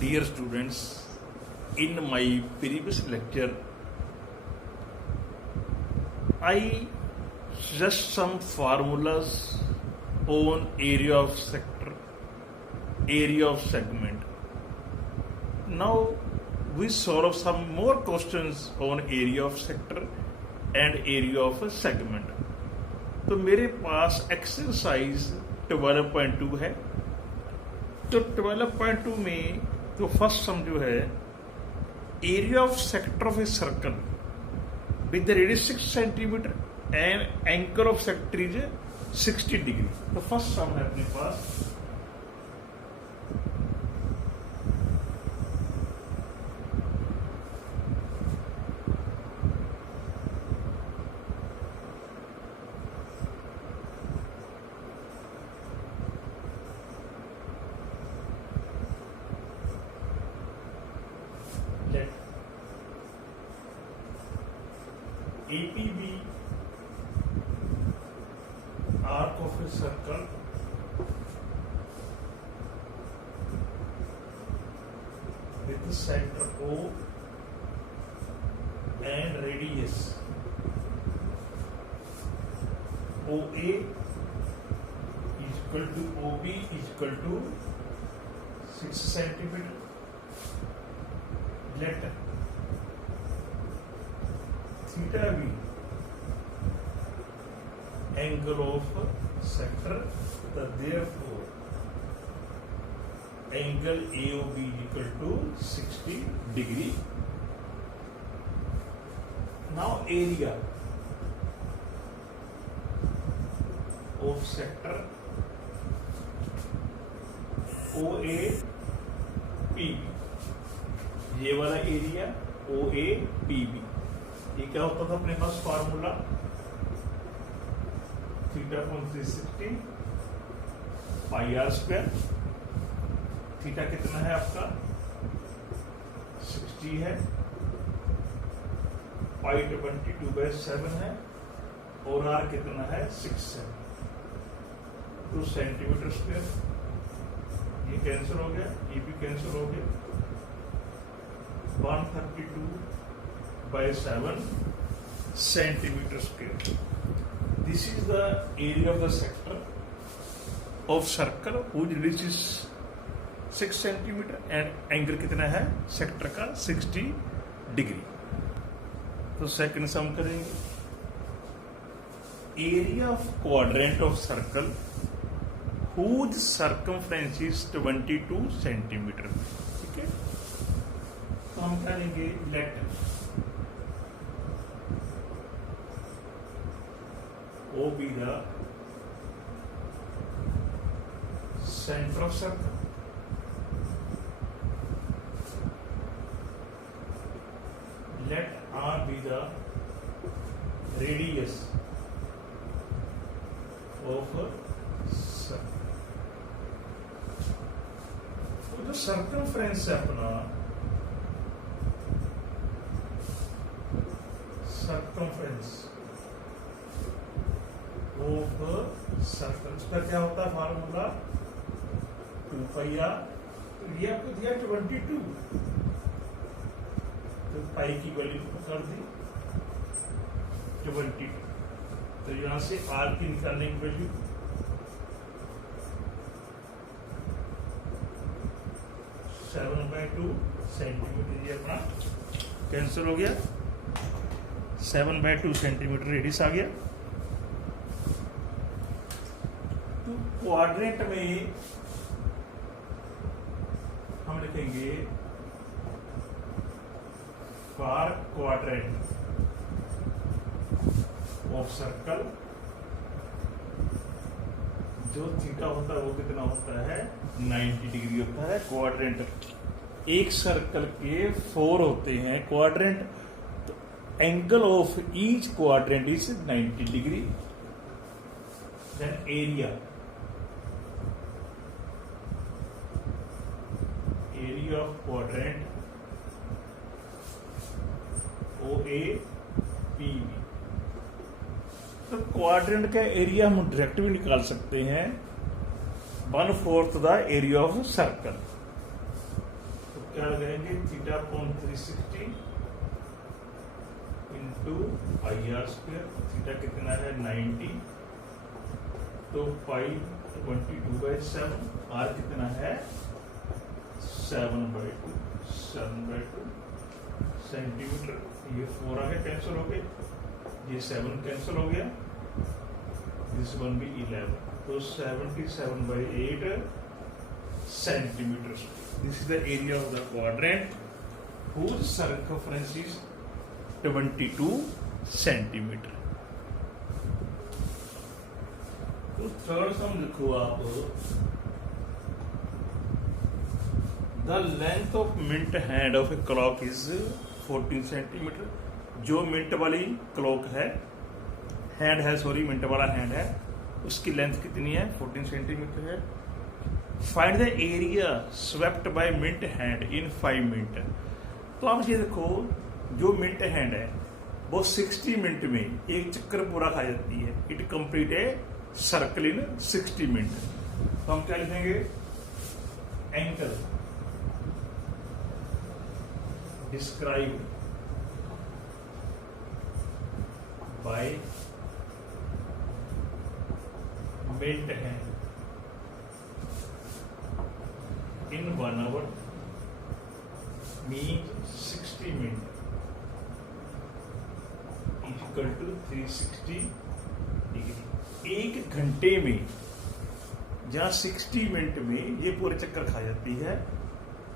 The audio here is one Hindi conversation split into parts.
Dear students, in my previous lecture, I just some formulas on area of sector, area of segment. Now we solve some more questions on area of sector and area of a segment. तो मेरे पास एक्सरसाइज 12.2 है। तो 12.2 में तो फर्स्ट सम जो है area of sector of a circle with radius 6 centimetre and angle of sector is 60 degree. तो फर्स्ट सम है अपने पास APB arc of a circle with the center O and radius OA is equal to OB is equal to 6 centimeter. Let theta be angle of sector, therefore angle AOB is equal to 60 degree. Now area of sector OAPB, ये वाला एरिया OAPB, ये क्या होता था अपने पास फार्मूला थीटा कोण 360 पाई आर स्क्वायर। थीटा कितना है आपका 60 है, पाई 22/7 है और आर कितना है 6 है, 2 सेंटीमीटर स्क्वायर। ये कैंसिल हो गया, ये भी कैंसिल हो गया। 132/7 centimeter square. This is the area of the sector of circle whose radius is 6 centimeter and angle कितना है सेक्टर का 60 डिग्री। तो सेकंड सम करेंगे area of quadrant of circle whose circumference is 22 centimetre. ठीक है, तो हम करेंगे late O be the center of circle, let R be the radius of a circle। तो जो सर्कमफ्रेंस है अपना सर्कमफ्रेंस ऑफ सर्कल, उसका क्या होता है फार्मूला 2πr। तो ये आपको दिया 22, तो पाई की वैल्यू कर दी 22। तो यहां से आर की निकालने की वैल्यू 7/2 सेंटीमीटर, ये अपना कैंसिल हो गया। 7/2 सेंटीमीटर रेडियस आ गया। तो क्वाड्रेंट में हम लिखेंगे फॉर क्वाड्रेंट ऑफ सर्कल जो थीटा होता है वो कितना होता है 90 डिग्री होता है। क्वाड्रेंट एक सर्कल के 4 होते हैं क्वाड्रेंट, तो angle of each quadrant is 90 degree. Then area of quadrant OAPB। तो क्वाड्रेंट का एरिया हम डायरेक्ट भी निकाल सकते हैं 1/4 द एरिया ऑफ सर्कल। क्या लगाएंगे, theta upon 360 into pi r square. Theta कितना है 90, तो पाई 22/7, आर कितना है 7/2 सेंटीमीटर। ये 4 आ गया, कैंसिल हो गए, ये 7 कैंसिल हो गया, दिस वन भी 11, तो 77/8 centimeters. This is the area of the quadrant whose circumference is 22 centimeter. तो थर्ड सम लिखो आप, the length of minute hand of a clock is 14 centimetre. जो मिंट वाली क्लॉक है, हैंड है, सॉरी मिंट वाला हैंड है, उसकी लेंथ कितनी है 14 सेंटीमीटर है। Find the area swept by minute hand in 5 minute. तो आप ये देखो, जो मिंट हैंड है वो 60 मिनट में एक चक्कर पूरा खा जाती है। It complete a circle in 60 minute. तो हम क्या लिखेंगे, angle describe by minute hand in 1 hour means 60 minutes is equal to 360 degree. एक घंटे में जहां 60 मिनट में ये पूरे चक्कर खा जाती है,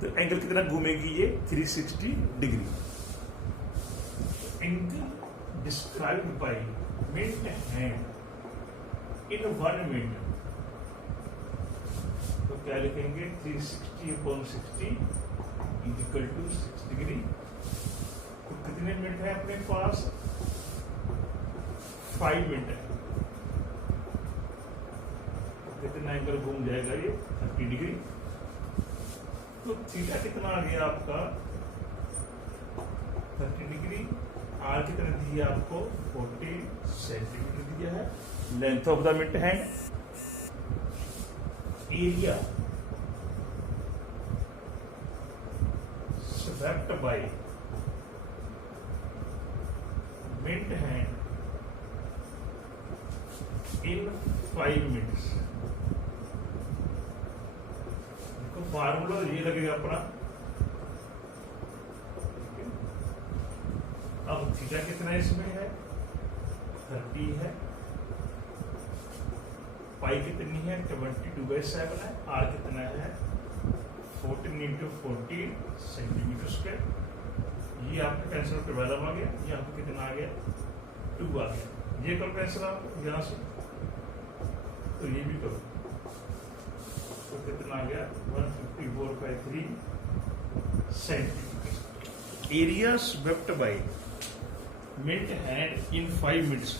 तो एंगल कितना घूमेगी ये 360 degree. Angle described by minute hand in 1 minute, तो क्या लिखेंगे 360/60 इज इक्वल टू 6 डिग्री। तो कितने मिनट है अपने पास, 5 मिनट है। तो कितना एंगल घूम जाएगा ये 30 डिग्री। तो थीटा कितना आ गया आपका 30 डिग्री। आर कितना दिया आपको 40 सेंटीमीटर दिया है। Length of the minute hand, area swept by mint hand in 5 minutes। देखो फार्मूला ये लगेगा अपना। अब थीटा कितना इसमें है 30 है, पाई कितनी है 22/7 है, आर कितना है 14 × 14 सेंटीमीटर स्क्वायर। ये आपका कैंसिल पे वैल्यू आ गया, ये आपको कितना आ गया 2 आ गया। ये करो कैंसिल आपको यहां से, तो ये भी करो, तो कितना आ गया 154/3 centimetre. Area swept by minute hand in 5 minutes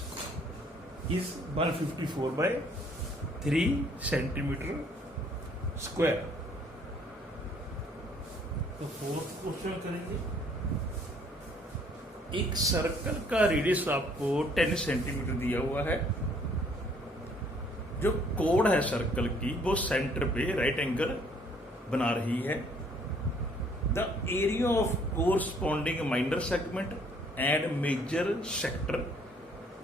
is 154/3 centimetre square. तो फोर्थ क्वेश्चन करेंगे। एक सर्कल का रेडियस आपको 10 सेंटीमीटर दिया हुआ है। जो कोड है सर्कल की वो सेंटर पे राइट एंगल बना रही है। The area of corresponding minor segment and major sector,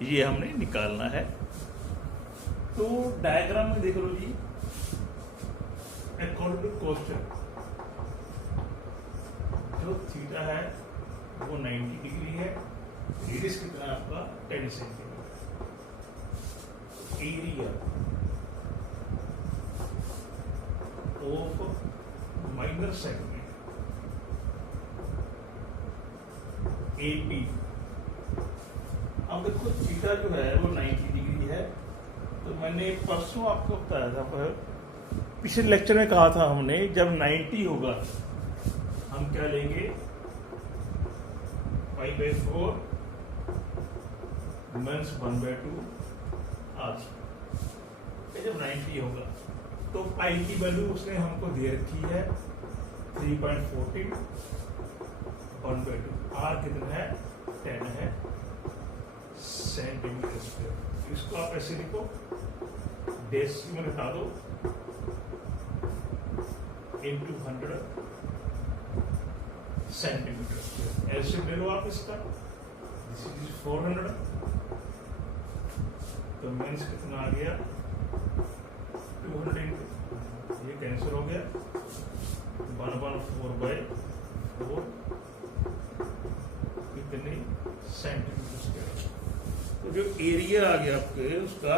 ये हमने निकालना है। तो डायग्राम में देख लो जी, अकॉर्डिंग टू क्वेश्चन जो थीटा है वो 90 डिग्री है, रेडियस कितना है आपका 10 centimetre. Area of minor segment AP। अब देखो थीटा जो है वो 90 डिग्री है। तो मैंने परसों आपको बताया था, पर पिछले लेक्चर में कहा था हमने, जब 90 होगा हम क्या लेंगे π/4 - 1/2 आज। जब 90 होगा तो पाई की वैल्यू उसने हमको दे रखी है 3.14 1/2। आर कितना है 10 है सेंटीमीटर स्क्वायर। इसको आप ऐसे लिखो, डेसिमल हटा दो, into 100 सेंटीमीटर स्क्वायर। एलसीएम ले लो आप इसका, दिस इज 400, तो मीन्स कितना आ गया 200, ये कैंसिल हो गया 1/4/4 कितनी सेंटीमीटर स्क्वायर। तो जो एरिया आ गया आपके उसका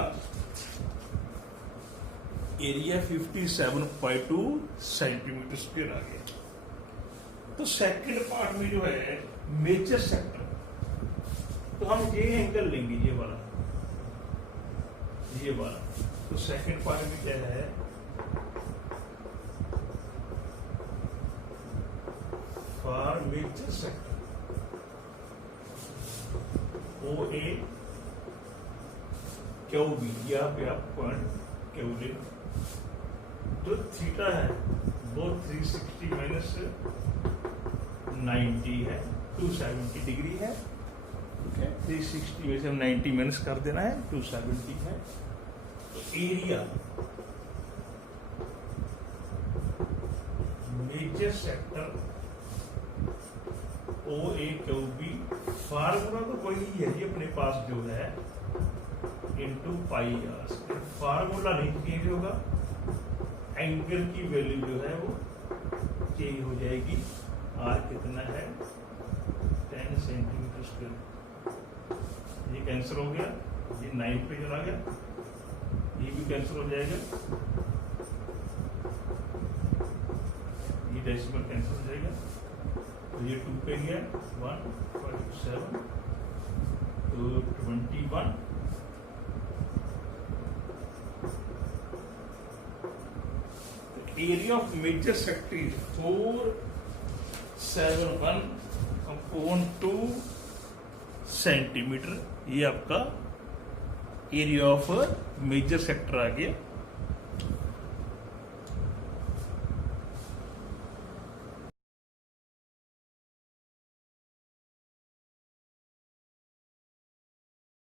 एरिया 57.2 सेंटीमीटर स्क्वायर आ गया। तो सेकंड पार्ट में जो है मेजर सेक्टर, तो हम ये एंगल लेंगे ये वाला। तो सेकंड पार्ट में क्या है, for major sector OA QB, यहाँ पे आप पॉइंट क्यू ले, जो थीटा है वो 360 माइनस 90 है, 270 डिग्री है। ठीक है, 360 में से 90 माइनस कर देना है, 270 है। तो area major sector OAQB, formula तो वही है ये अपने पास जो है इंटू पाई आर। फार्मूला नहीं चेंज होगा, एंगल की वैल्यू जो है वो चेंज हो जाएगी। आर कितना है 10 सेंटीमीटर स्क्वायर, ये कैंसिल हो गया, ये 9 पे चला गया, ये भी कैंसिल हो जाएगा, ये डेसिमल कैंसिल हो जाएगा, तो ये 2 पे गया 1.7 तो 21। Area of major sector is 471/2 centimetre. ये आपका एरिया ऑफ मेजर सेक्टर आ गया।